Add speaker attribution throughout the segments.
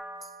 Speaker 1: Thank you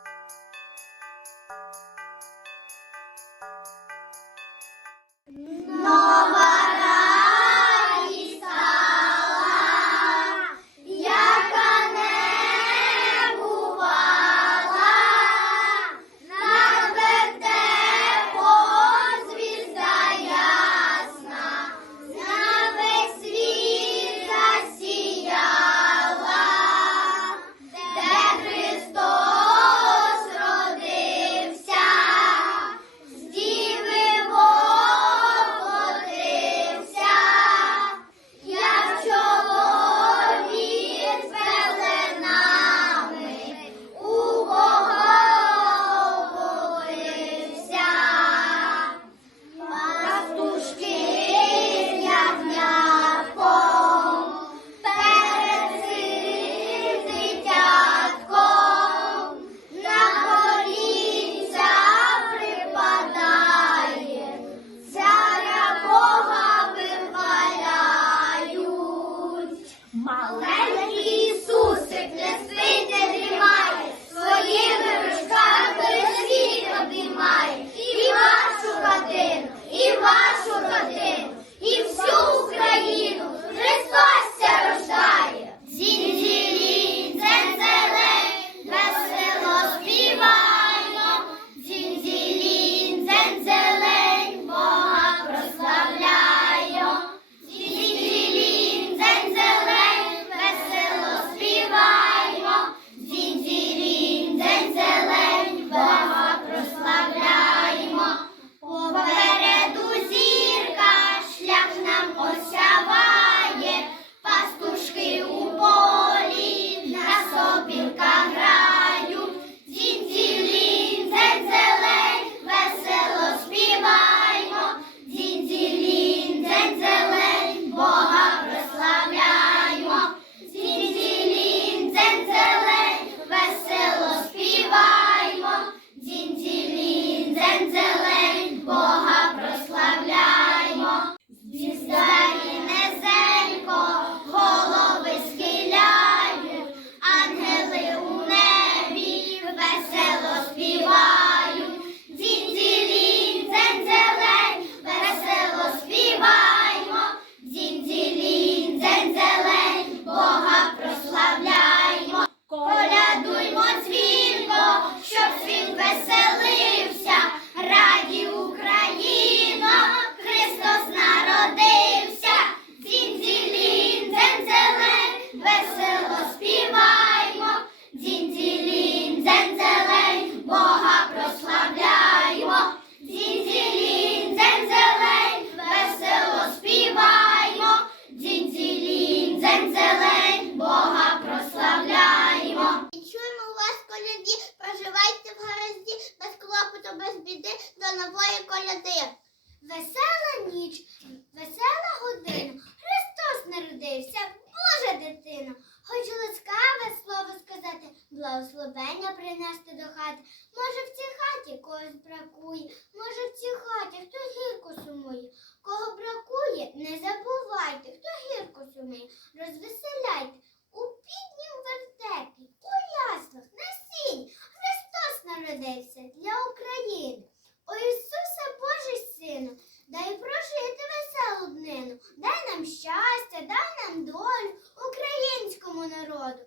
Speaker 1: піснями, розвеселяйте у піднім вертепі, у яслах, на сіні Христос народився для України. О Ісусе Божий Сину, дай прожити веселу днину, дай нам щастя, дай нам долю українському народу.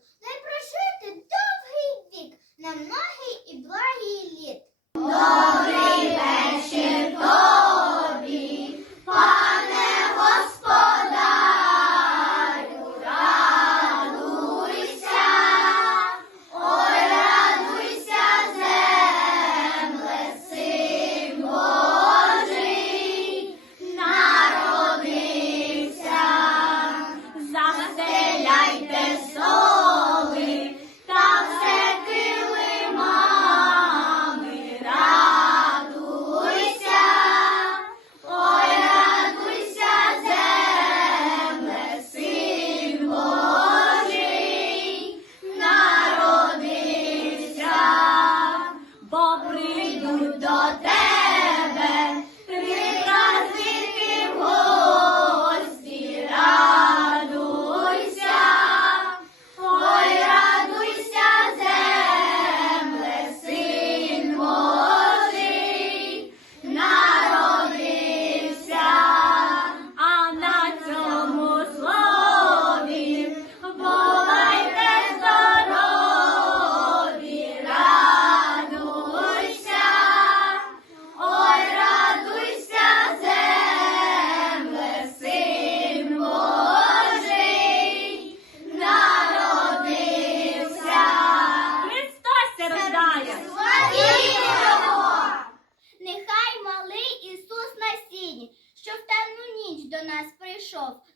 Speaker 2: Прийдуть до тебе.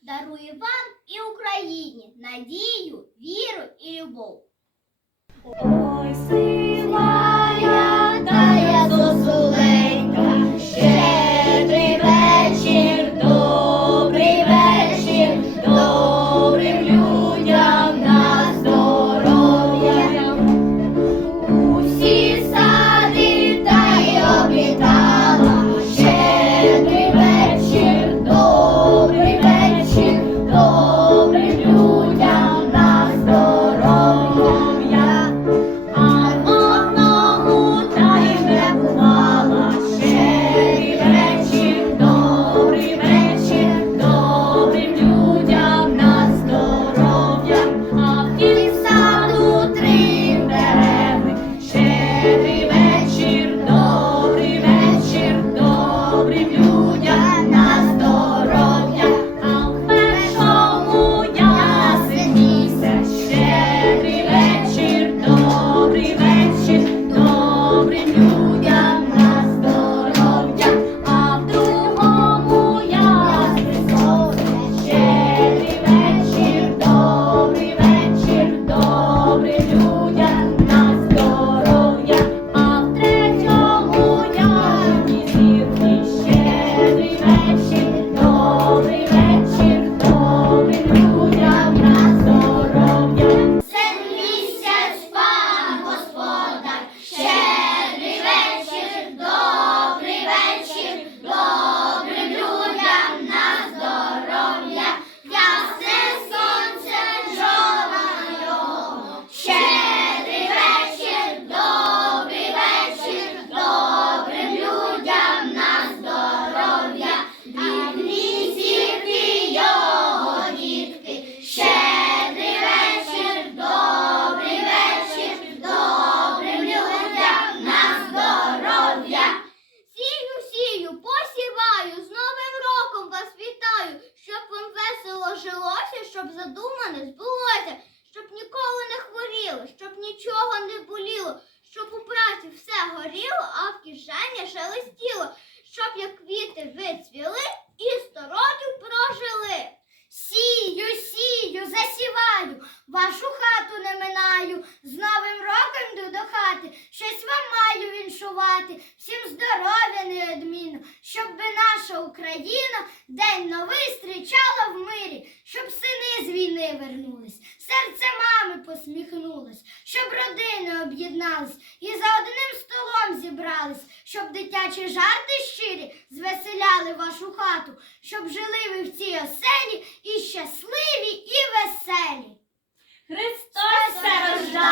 Speaker 1: дарує вам і Україні надію, віру і любов.
Speaker 2: Ой, сивая тая зозуленька,
Speaker 1: Жилося, щоб задумане збулося, щоб ніколи не хворіло, щоб нічого не боліло, щоб у праці все горіло, а в кишені шелестіло, щоб як квіти ви сію, засіваю, вашу хату не минаю, з Новим роком йду до хати, щось вам маю віншувати, всім здоров'я неодмінно, щоб би наша Україна день новий зустрічала в мирі, щоб сини з війни вернулись, серце щоб родини об'єднались і за одним столом зібрались, щоб дитячі жарти щирі звеселяли вашу хату, щоб жили ви в цій оселі і щасливі, і веселі.
Speaker 2: Христос рождає!